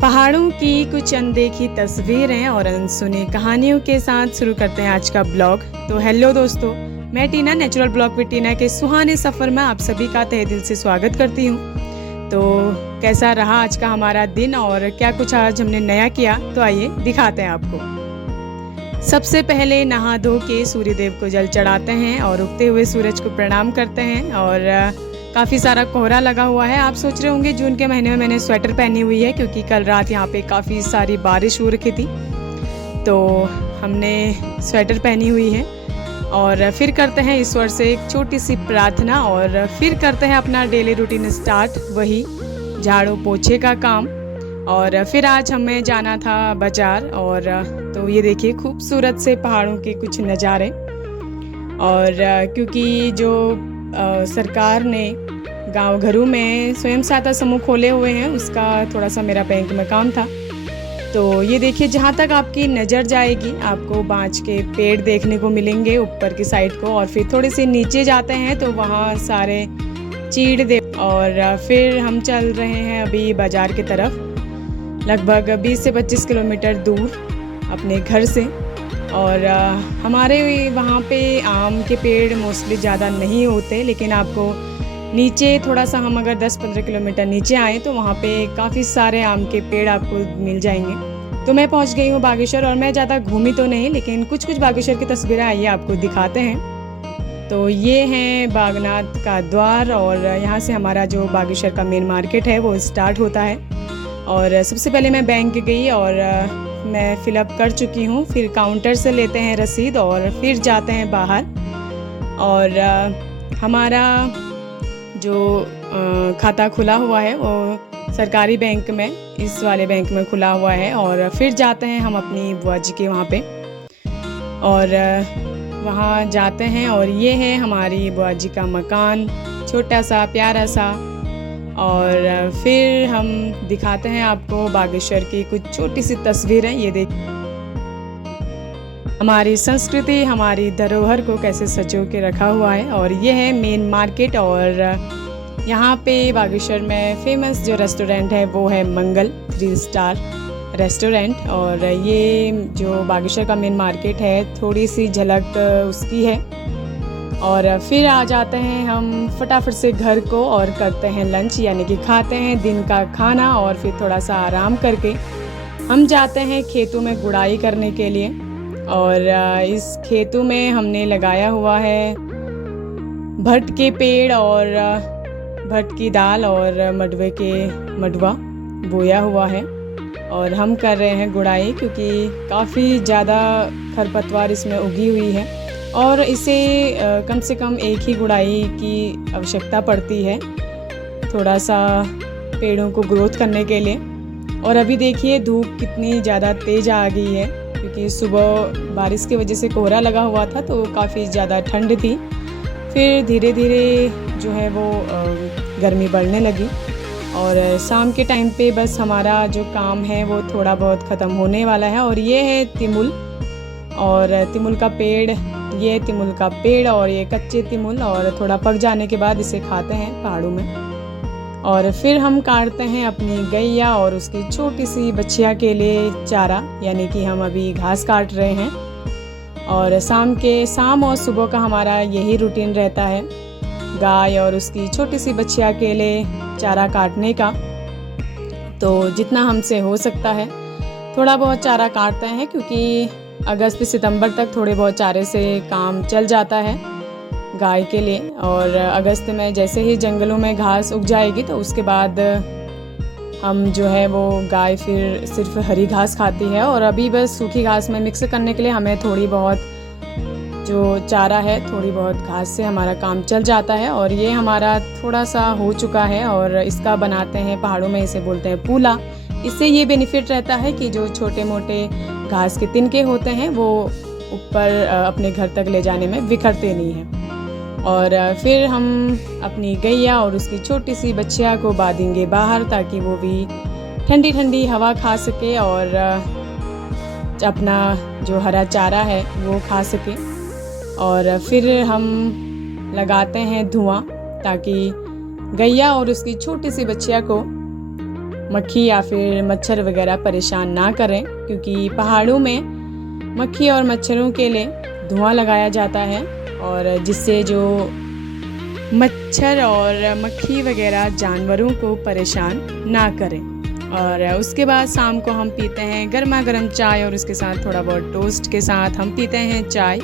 पहाड़ों की कुछ अनदेखी तस्वीरें और अनसुनी कहानियों के साथ शुरू करते हैं आज का ब्लॉग। तो हेलो दोस्तों, मैं टीना नेचुरल ब्लॉग विद टीना के सुहाने सफ़र में आप सभी का तहे दिल से स्वागत करती हूँ। तो कैसा रहा आज का हमारा दिन और क्या कुछ आज हमने नया किया, तो आइए दिखाते हैं आपको। सबसे पहले नहा धो के सूर्य देव को जल चढ़ाते हैं और उगते हुए सूरज को प्रणाम करते हैं। और काफ़ी सारा कोहरा लगा हुआ है। आप सोच रहे होंगे जून के महीने में मैंने स्वेटर पहनी हुई है क्योंकि कल रात यहाँ पे काफ़ी सारी बारिश हो रखी थी, तो हमने स्वेटर पहनी हुई है। और फिर करते हैं ईश्वर से एक छोटी सी प्रार्थना और फिर करते हैं अपना डेली रूटीन स्टार्ट, वही झाड़ू पोछे का काम। और फिर आज हमें जाना था बाज़ार, और तो ये देखिए खूबसूरत से पहाड़ों के कुछ नज़ारे। और क्योंकि जो सरकार ने गांव घरों में स्वयं सहायता समूह खोले हुए हैं, उसका थोड़ा सा मेरा बैंक में काम था। तो ये देखिए जहाँ तक आपकी नज़र जाएगी आपको बांज के पेड़ देखने को मिलेंगे ऊपर की साइड को। और फिर थोड़े से नीचे जाते हैं तो वहाँ सारे चीड़ दे। और फिर हम चल रहे हैं अभी बाज़ार की तरफ, लगभग 20 से 25 किलोमीटर दूर अपने घर से। और हमारे वहाँ पे आम के पेड़ मोस्टली ज़्यादा नहीं होते, लेकिन आपको नीचे थोड़ा सा हम अगर 10-15 किलोमीटर नीचे आए तो वहाँ पे काफ़ी सारे आम के पेड़ आपको मिल जाएंगे। तो मैं पहुँच गई हूँ बागेश्वर, और मैं ज़्यादा घूमी तो नहीं, लेकिन कुछ बागेश्वर की तस्वीरें आइए आपको दिखाते हैं। तो ये है बागनाथ का द्वार, और यहाँ से हमारा जो बागेश्वर का मेन मार्केट है वो स्टार्ट होता है। और सबसे पहले मैं बैंक गई और मैं फ़िलअप कर चुकी हूँ। फिर काउंटर से लेते हैं रसीद और फिर जाते हैं बाहर। और हमारा जो खाता खुला हुआ है वो सरकारी बैंक में, इस वाले बैंक में खुला हुआ है। और फिर जाते हैं हम अपनी बुआ जी के वहाँ पे, और वहाँ जाते हैं। और ये है हमारी बुआ जी का मकान, छोटा सा प्यारा सा। और फिर हम दिखाते हैं आपको बागेश्वर की कुछ छोटी सी तस्वीरें। ये देख हमारी संस्कृति, हमारी धरोहर को कैसे सजो के रखा हुआ है। और ये है मेन मार्केट, और यहाँ पे बागेश्वर में फेमस जो रेस्टोरेंट है वो है मंगल 3 स्टार रेस्टोरेंट। और ये जो बागेश्वर का मेन मार्केट है थोड़ी सी झलक उसकी है। और फिर आ जाते हैं हम फटाफट से घर को और करते हैं लंच, यानी कि खाते हैं दिन का खाना। और फिर थोड़ा सा आराम करके हम जाते हैं खेतों में गुड़ाई करने के लिए। और इस खेतों में हमने लगाया हुआ है भट्ट के पेड़ और भट्ट की दाल और मडवा बोया हुआ है। और हम कर रहे हैं गुड़ाई क्योंकि काफ़ी ज़्यादा खरपतवार इसमें उगी हुई है, और इसे कम से कम एक ही गुड़ाई की आवश्यकता पड़ती है थोड़ा सा पेड़ों को ग्रोथ करने के लिए। और अभी देखिए धूप कितनी ज़्यादा तेज़ आ गई है, क्योंकि सुबह बारिश की वजह से कोहरा लगा हुआ था तो काफ़ी ज़्यादा ठंड थी। फिर धीरे धीरे जो है वो गर्मी बढ़ने लगी। और शाम के टाइम पे बस हमारा जो काम है वो थोड़ा बहुत ख़त्म होने वाला है। और ये है तिमुल, और तिमुल का पेड़, ये तिमुल का पेड़ और ये कच्चे तिमुल, और थोड़ा पक जाने के बाद इसे खाते हैं पहाड़ों में। और फिर हम काटते हैं अपनी गैया और उसकी छोटी सी बच्चिया के लिए चारा, यानी कि हम अभी घास काट रहे हैं। और शाम और सुबह का हमारा यही रूटीन रहता है, गाय और उसकी छोटी सी बच्चिया के लिए चारा काटने का। तो जितना हमसे हो सकता है थोड़ा बहुत चारा काटते हैं, क्योंकि अगस्त सितंबर तक थोड़े बहुत चारे से काम चल जाता है गाय के लिए। और अगस्त में जैसे ही जंगलों में घास उग जाएगी तो उसके बाद हम जो है वो गाय फिर सिर्फ हरी घास खाती है। और अभी बस सूखी घास में मिक्स करने के लिए हमें थोड़ी बहुत जो चारा है, थोड़ी बहुत घास से हमारा काम चल जाता है। और ये हमारा थोड़ा सा हो चुका है, और इसका बनाते हैं, पहाड़ों में इसे बोलते हैं पूला। इससे ये बेनिफिट रहता है कि जो छोटे मोटे घास के तिनके होते हैं वो ऊपर अपने घर तक ले जाने में बिखरते नहीं हैं। और फिर हम अपनी गैया और उसकी छोटी सी बच्चिया को बांधेंगे बाहर, ताकि वो भी ठंडी ठंडी हवा खा सके और अपना जो हरा चारा है वो खा सके। और फिर हम लगाते हैं धुआं, ताकि गैया और उसकी छोटी सी बच्चिया को मक्खी या फिर मच्छर वगैरह परेशान ना करें, क्योंकि पहाड़ों में मक्खी और मच्छरों के लिए धुआं लगाया जाता है और जिससे जो मच्छर और मक्खी वगैरह जानवरों को परेशान ना करें। और उसके बाद शाम को हम पीते हैं गर्मा गर्म चाय और उसके साथ थोड़ा बहुत टोस्ट के साथ हम पीते हैं चाय।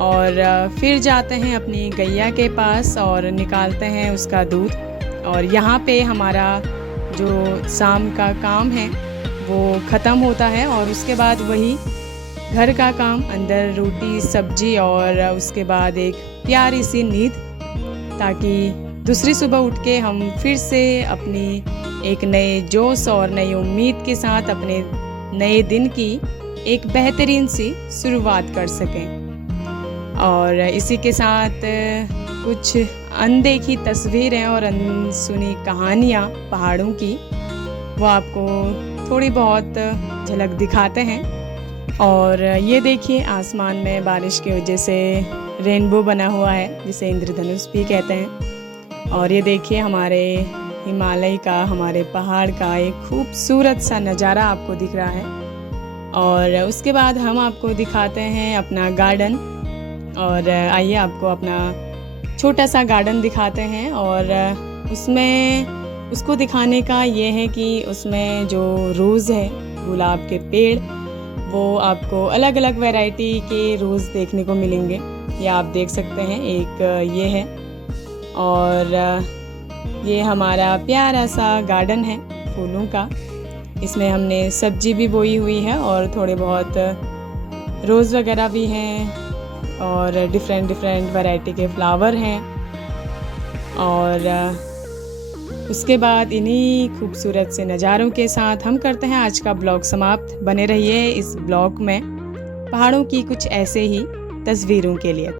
और फिर जाते हैं अपनी गैया के पास और निकालते हैं उसका दूध। और यहाँ पे हमारा जो शाम का काम है वो ख़त्म होता है और उसके बाद वही घर का काम, अंदर रोटी सब्जी और उसके बाद एक प्यारी सी नींद, ताकि दूसरी सुबह उठ के हम फिर से अपनी एक नए जोश और नई उम्मीद के साथ अपने नए दिन की एक बेहतरीन सी शुरुआत कर सकें। और इसी के साथ कुछ अनदेखी तस्वीरें और अनसुनी कहानियाँ पहाड़ों की, वो आपको थोड़ी बहुत झलक दिखाते हैं। और ये देखिए आसमान में बारिश की वजह से रेनबो बना हुआ है, जिसे इंद्रधनुष भी कहते हैं। और ये देखिए हमारे हिमालय का, हमारे पहाड़ का एक खूबसूरत सा नज़ारा आपको दिख रहा है। और उसके बाद हम आपको दिखाते हैं अपना गार्डन। और आइए आपको अपना छोटा सा गार्डन दिखाते हैं। और उसमें उसको दिखाने का ये है कि उसमें जो रोज़ है, गुलाब के पेड़, वो आपको अलग अलग वैरायटी के रोज़ देखने को मिलेंगे। ये आप देख सकते हैं, एक ये है और ये हमारा प्यारा सा गार्डन है फूलों का। इसमें हमने सब्जी भी बोई हुई है और थोड़े बहुत रोज़ वगैरह भी हैं और डिफरेंट वैरायटी के फ्लावर हैं। और उसके बाद इन्हीं खूबसूरत से नज़ारों के साथ हम करते हैं आज का ब्लॉग समाप्त। बने रहिए इस ब्लॉग में पहाड़ों की कुछ ऐसे ही तस्वीरों के लिए।